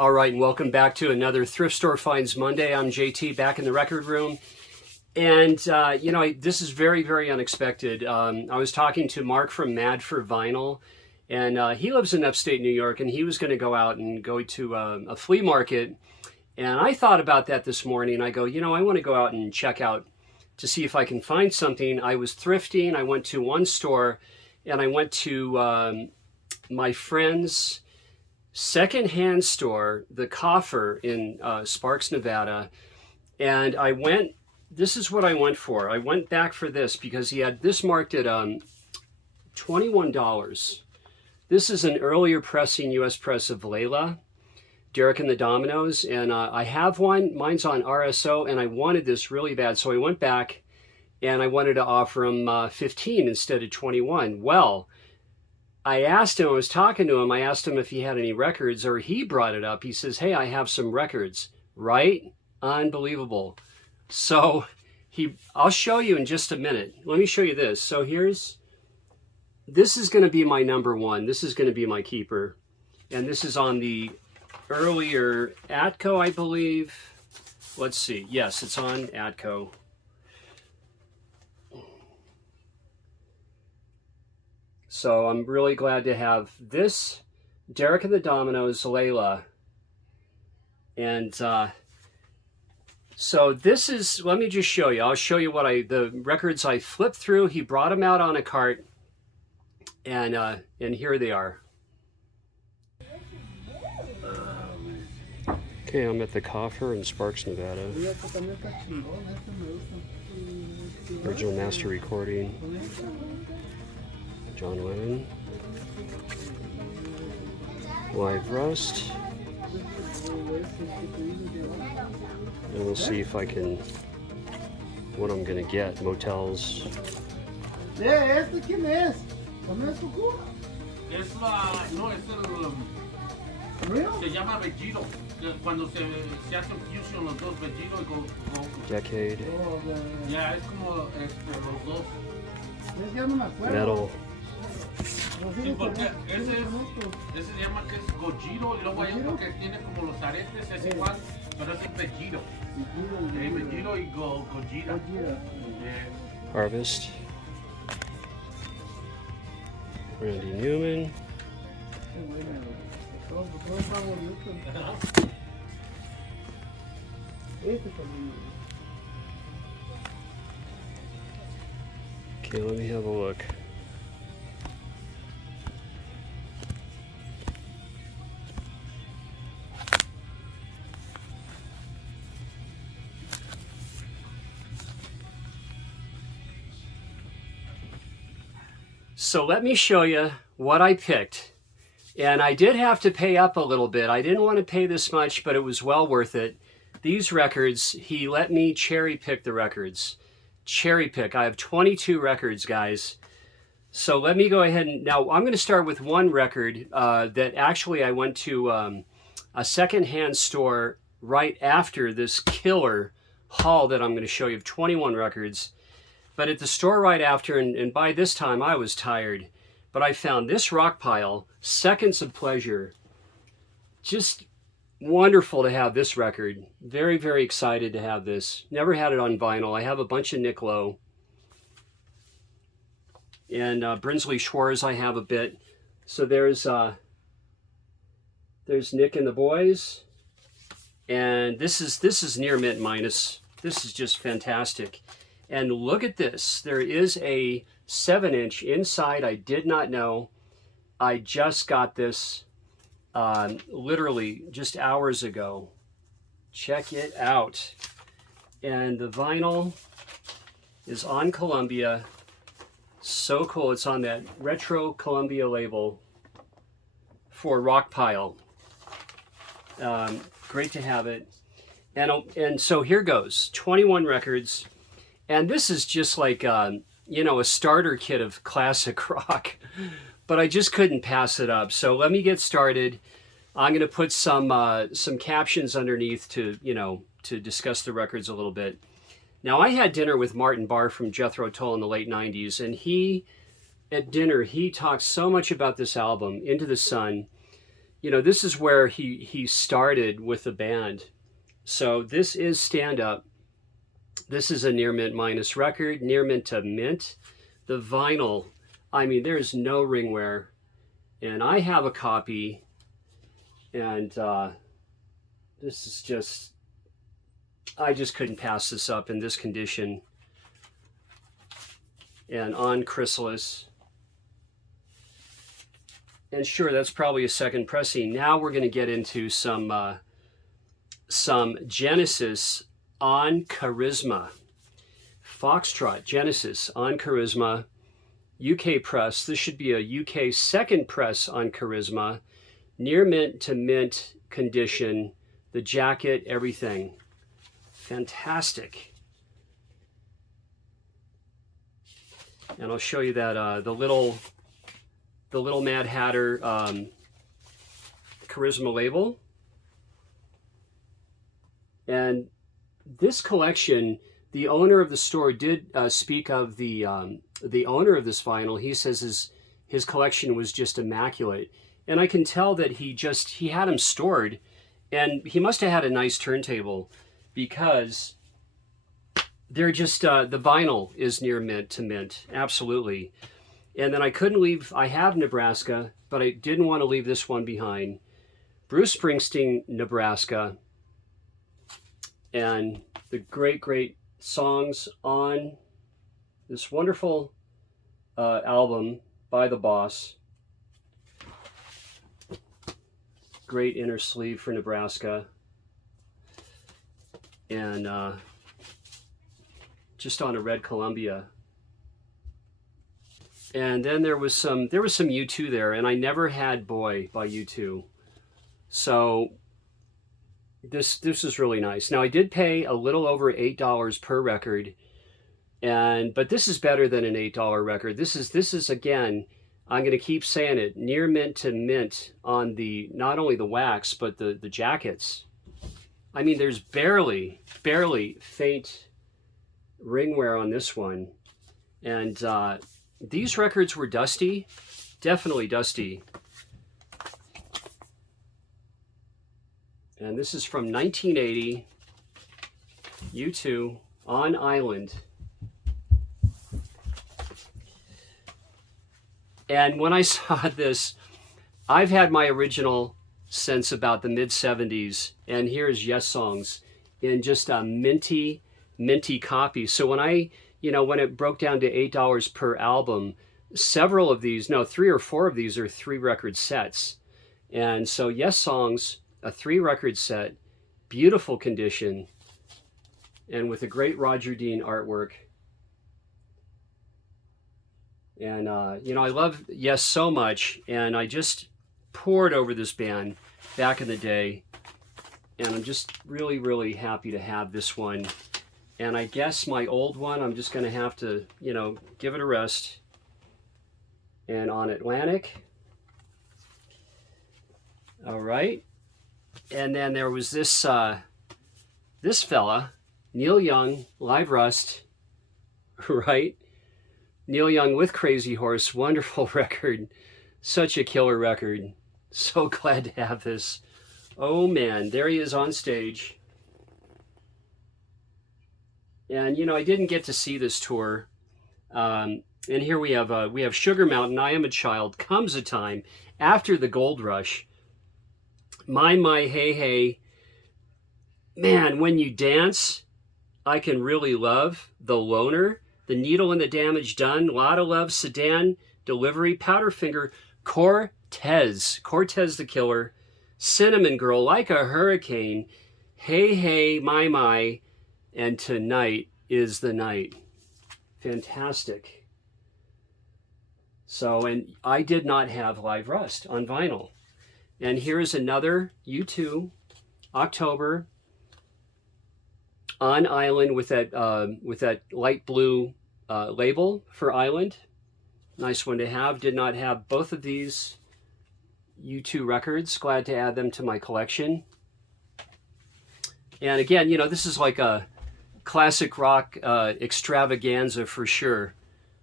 All right, and welcome back to another Thrift Store Finds Monday. I'm JT, back in the record room. And, this is very, very unexpected. I was talking to Mark from Mad for Vinyl, and he lives in upstate New York, and he was going to go out and go to a flea market. And I thought about that this morning. I go, I want to go out and check out to see if I can find something. I was thrifting. I went to one store, and I went to my friend's secondhand store, the Coffer in Sparks, Nevada. And this is what I went for. I went back for this because he had this marked at $21. This is an earlier pressing U.S. press of Layla, Derek and the Dominoes. And I have one. Mine's on RSO, and I wanted this really bad. So I went back and I wanted to offer him 15 instead of 21. Well, I asked him, I was talking to him, I asked him if he had any records, or he brought it up. He says, hey, I have some records, right? Unbelievable. So I'll show you in just a minute. Let me show you this. So this is going to be my number one. This is going to be my keeper. And this is on the earlier Atco, I believe. Let's see. Yes, it's on Atco. So I'm really glad to have this Derek and the Dominoes, Layla. And so this is, let me just show you. I'll show you the records I flipped through. He brought them out on a cart, and here they are. Okay, I'm at the Coffer in Sparks, Nevada. Original master recording. John Lennon, Live Rust, and we'll see if I can, what I'm gonna get, motels. ¿Este quién es? ¿Con eso? No, es se llama Vegiro. Cuando se hace fusion los dos, Vegiro y con Decade. Ya, es como los dos. Metal. Sí, porque ese se llama que es Gojiro, y luego hay otro que tiene como los aretes, es igual, pero ese es Vegiro. Vegiro y Gojira. Harvest. Randy Newman. Okay, let me have a look. So let me show you what I picked. And I did have to pay up a little bit. I didn't want to pay this much, but it was well worth it. These records, he let me cherry pick the records. Cherry pick. I have 22 records, guys. So let me go ahead and, now I'm going to start with one record that actually I went to a secondhand store right after this killer haul that I'm going to show you of 21 records. But at the store right after, and by this time I was tired, but I found this rock pile, Seconds of Pleasure. Just wonderful to have this record. Very, very excited to have this. Never had it on vinyl. I have a bunch of Nick Lowe. And Brinsley Schwarz I have a bit. So there's Nick and the Boys. And this is near mint minus. This is just fantastic. And look at this. There is a 7-inch inside. I did not know. I just got this literally just hours ago. Check it out. And the vinyl is on Columbia. So cool. It's on that retro Columbia label for Rockpile. Great to have it. And so here goes. 21 records. And this is just like, a starter kit of classic rock. But I just couldn't pass it up. So let me get started. I'm going to put some captions underneath to discuss the records a little bit. Now, I had dinner with Martin Barr from Jethro Tull in the late 90s. And at dinner, he talked so much about this album, Into the Sun. you know, this is where he started with the band. So this is stand up. This is a near mint minus record, near mint to mint. The vinyl, I mean, there's no ring wear. And I have a copy, and this is just, I just couldn't pass this up in this condition. And on chrysalis. And sure, that's probably a second pressing. Now we're going to get into some Genesis on Charisma. Foxtrot, Genesis on Charisma, UK press. This should be a UK second press on Charisma. Near mint to mint condition. The jacket, everything. Fantastic. And I'll show you that the little Mad Hatter Charisma label. And this collection, the owner of the store did speak of the owner of this vinyl. He says his collection was just immaculate, and I can tell that he had them stored, and he must have had a nice turntable, because they're just the vinyl is near mint to mint, absolutely. And then I couldn't leave. I have Nebraska, but I didn't want to leave this one behind. Bruce Springsteen, Nebraska. And the great songs on this wonderful album by the Boss. Great inner sleeve for Nebraska. And just on a red Columbia. And then there was some U2 there, and I never had Boy by U2. So this is really nice. Now I did pay a little over $8 per record, but this is better than an $8 record. This is again, I'm going to keep saying it, near mint to mint on the not only the wax but the jackets. I mean, there's barely faint ring wear on this one, and these records were dusty, definitely dusty. And this is from 1980, U2, On Island. And when I saw this, I've had my original sense about the mid-70s, and here's Yes Songs in just a minty copy. So when when it broke down to $8 per album, several of these, no, 3 or 4 of these are 3 record sets. And so Yes Songs, a 3 record set, beautiful condition, and with a great Roger Dean artwork. And I love Yes so much, and I just poured over this band back in the day, and I'm just really happy to have this one. And I guess my old one, I'm just going to have to, give it a rest. And on Atlantic. All right. And then there was this fella, Neil Young, Live Rust, right? Neil Young with Crazy Horse, wonderful record. Such a killer record. So glad to have this. Oh man, there he is on stage. And I didn't get to see this tour. And here we have Sugar Mountain, I Am a Child, Comes a Time, after the Gold Rush. My, hey, hey. Man, When You Dance, I Can Really Love, The Loner, The Needle and the Damage Done, Lotta Love, Sedan, Delivery, Powderfinger, Cortez the Killer, Cinnamon Girl, Like a Hurricane, Hey, hey, my, and Tonight Is the Night. Fantastic. So, and I did not have Live Rust on vinyl. And here's another U2, October, On Island with that light blue label for Island. Nice one to have. Did not have both of these U2 records. Glad to add them to my collection. And again, this is like a classic rock extravaganza for sure.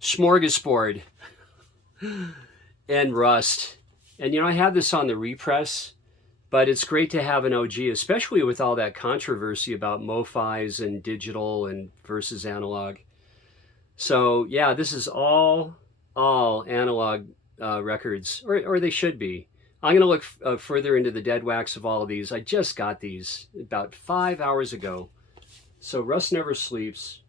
Smorgasbord and Rust. And you know, I had this on the repress, but it's great to have an OG, especially with all that controversy about MoFis and digital and versus analog. So yeah, this is all analog records, or they should be. I'm going to look further into the dead wax of all of these. I just got these about 5 hours ago. So Russ never sleeps.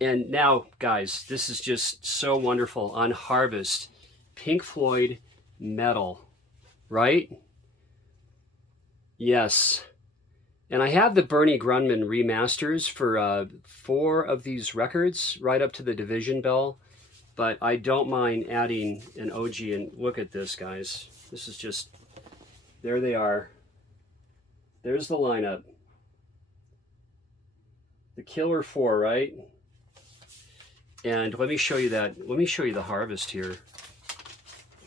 And now, guys, this is just so wonderful. On Harvest, Pink Floyd Metal, right? Yes. And I have the Bernie Grundman remasters for 4 of these records, right up to the Division Bell. But I don't mind adding an OG. And look at this, guys. This is just, there they are. There's the lineup. The Killer 4, right? And let me show you that. Let me show you the Harvest here.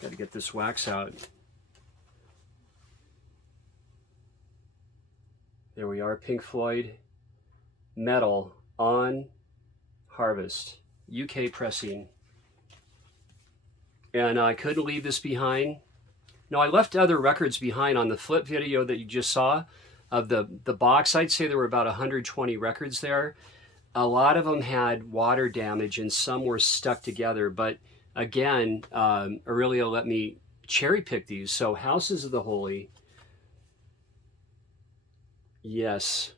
Got to get this wax out. There we are, Pink Floyd Metal on Harvest, UK pressing. And I couldn't leave this behind. No, I left other records behind on the flip video that you just saw of the box. I'd say there were about 120 records there. A lot of them had water damage and some were stuck together. But again, Aurelio let me cherry pick these. So Houses of the Holy. Yes.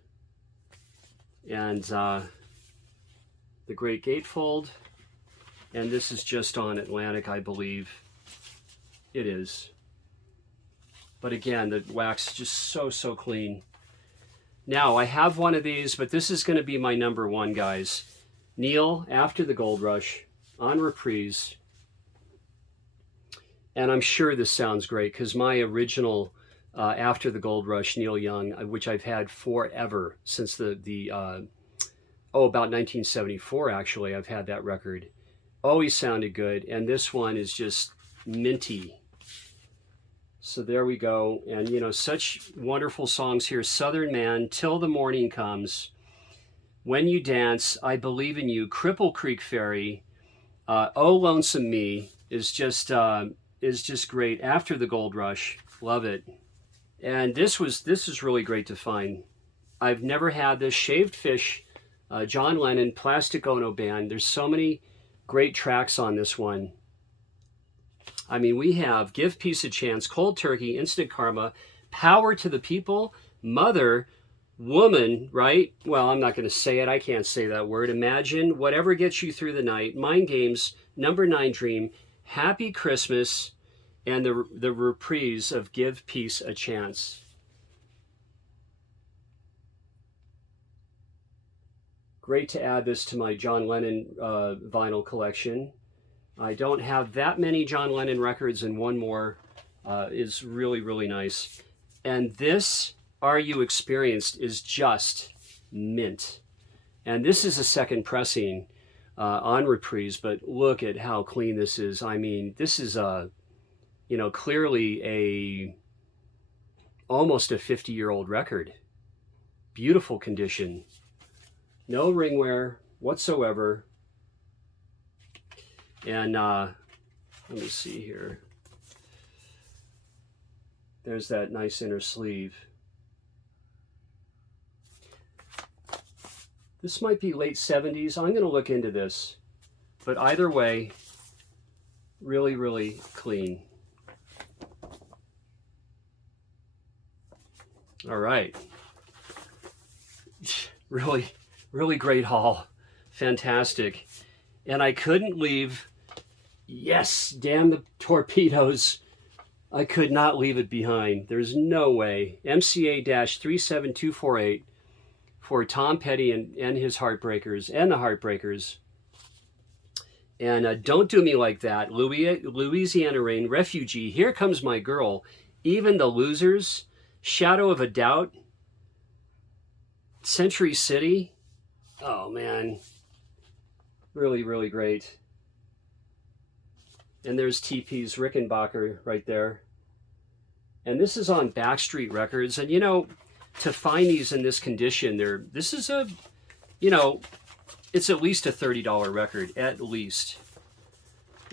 And the Great Gatefold. And this is just on Atlantic, I believe. It is. But again, the wax is just so clean. Now, I have one of these, but this is going to be my number one, guys. Neil, After the Gold Rush, on reprise. And I'm sure this sounds great, because my original After the Gold Rush, Neil Young, which I've had forever, since about 1974, actually, I've had that record. Always sounded good, and this one is just minty. So there we go. And, you know, such wonderful songs here. Southern Man, Till the Morning Comes, When You Dance, I Believe in You, Cripple Creek Ferry, Oh Lonesome Me is just great. After the Gold Rush, love it. And this is really great to find. I've never had this. Shaved Fish, John Lennon, Plastic Ono Band. There's so many great tracks on this one. I mean, we have Give Peace a Chance, Cold Turkey, Instant Karma, Power to the People, Mother, Woman, right? Well, I'm not going to say it. I can't say that word. Imagine, Whatever Gets You Through the Night, Mind Games, Number 9 Dream, Happy Christmas, and the reprise of Give Peace a Chance. Great to add this to my John Lennon vinyl collection. I don't have that many John Lennon records, and one more is really nice. And this, Are You Experienced, is just mint. And this is a second pressing on reprise, but look at how clean this is. I mean, this is clearly almost a 50-year-old record. Beautiful condition. No ring wear whatsoever. And let me see here. There's that nice inner sleeve. This might be late 70s. I'm going to look into this. But either way, really clean. All right. Really great haul. Fantastic. And I couldn't leave... Yes, damn the torpedoes. I could not leave it behind. There's no way. MCA-37248 for Tom Petty and his Heartbreakers and the Heartbreakers. And Don't Do Me Like That, Louisiana Rain, Refugee, Here Comes My Girl, Even the Losers, Shadow of a Doubt, Century City. Oh, man. Really great. And there's TP's Rickenbacker right there. And this is on Backstreet Records. And, you know, to find these in this condition, this is a, you know, it's at least a $30 record, at least.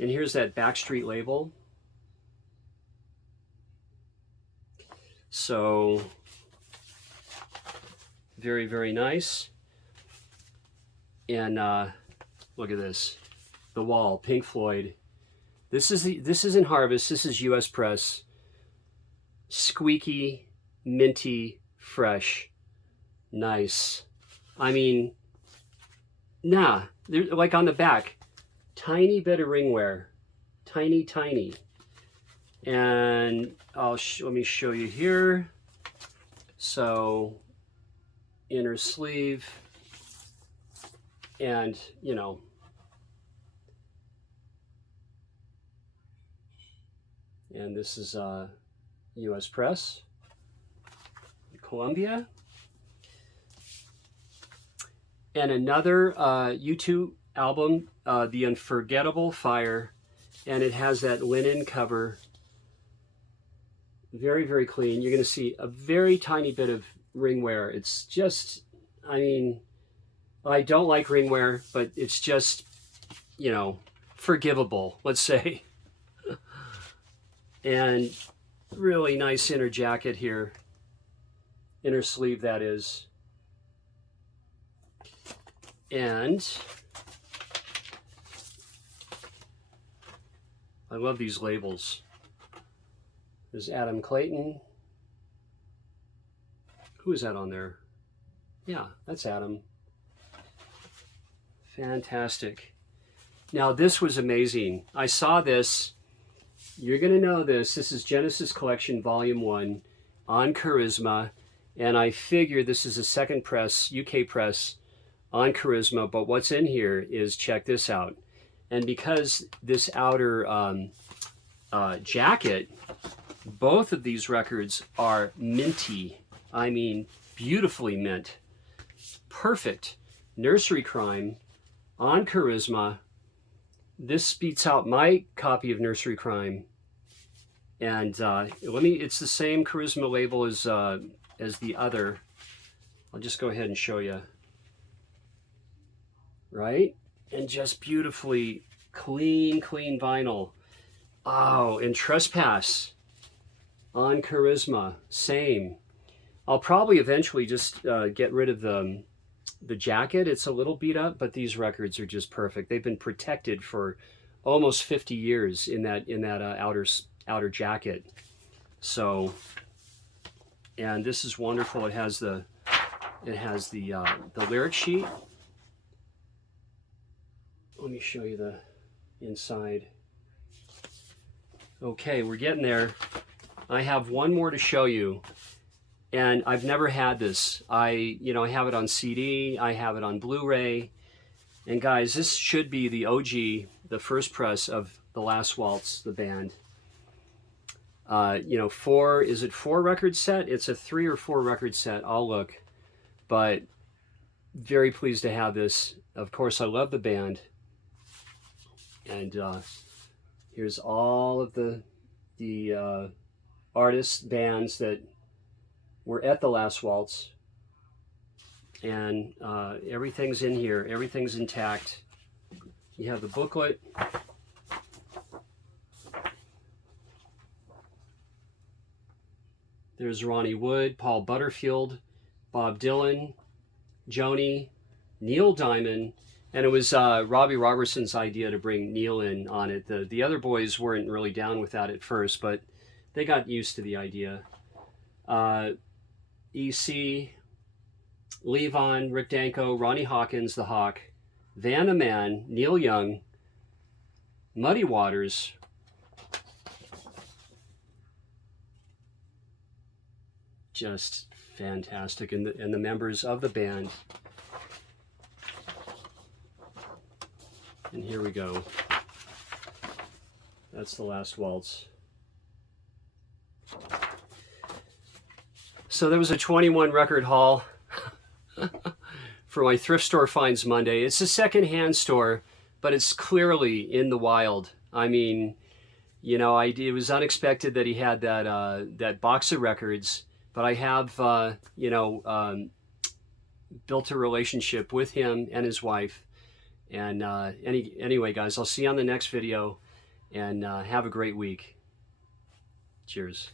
And here's that Backstreet label. So very, very nice. And look at this, The Wall, Pink Floyd. This isn't Harvest. This is U.S. Press. Squeaky, minty, fresh, nice. I mean, nah, like on the back, tiny bit of ringwear, tiny. And let me show you here. So, inner sleeve, and you know, and this is U.S. Press, Columbia, and another U2 album, The Unforgettable Fire, and it has that linen cover. Very, very clean. You're going to see a very tiny bit of ring wear. It's just, I mean, I don't like ring wear, but it's just, you know, forgivable, let's say. And really nice inner jacket here. Inner sleeve, that is. And I love these labels. There's Adam Clayton. Who is that on there? Yeah, that's Adam. Fantastic. Now this was amazing. I saw this. You're going to know this. This is Genesis Collection Volume 1 on Charisma. And I figure this is a second press, UK press on Charisma. But what's in here is, check this out. And because this outer jacket, both of these records are minty. I mean, beautifully mint. Perfect. Nursery Crime on Charisma. This beats out my copy of Nursery Crime. And it's the same Charisma label as the other. I'll just go ahead and show you. Right? And just beautifully clean vinyl. Oh, and Trespass on Charisma, same. I'll probably eventually just get rid of the jacket. It's a little beat up, but these records are just perfect. They've been protected for almost 50 years in that outer jacket. So, and this is wonderful. It has the lyric sheet. Let me show you the inside. Okay, we're getting there. I have one more to show you, and I've never had this. I have it on CD, I have it on Blu-ray, and guys, this should be the OG, the first press of The Last Waltz, the band. Is it 4 record set? It's a 3 or 4 record set. I'll look, but very pleased to have this. Of course, I love the band, and here's all of the artists, bands that were at The Last Waltz, and everything's in here. Everything's intact. You have the booklet. There's Ronnie Wood, Paul Butterfield, Bob Dylan, Joni, Neil Diamond, and it was Robbie Robertson's idea to bring Neil in on it. The other boys weren't really down with that at first, but they got used to the idea. E.C., Levon, Rick Danko, Ronnie Hawkins, the Hawk, Vanna Man, Neil Young, Muddy Waters, just fantastic, and the members of the band. And here we go. That's The Last Waltz. So there was a 21 record haul for my Thrift Store Finds Monday. It's a secondhand store, but it's clearly in the wild. I mean, it was unexpected that he had that box of records, but I have, built a relationship with him and his wife. And anyway, guys, I'll see you on the next video, and have a great week. Cheers.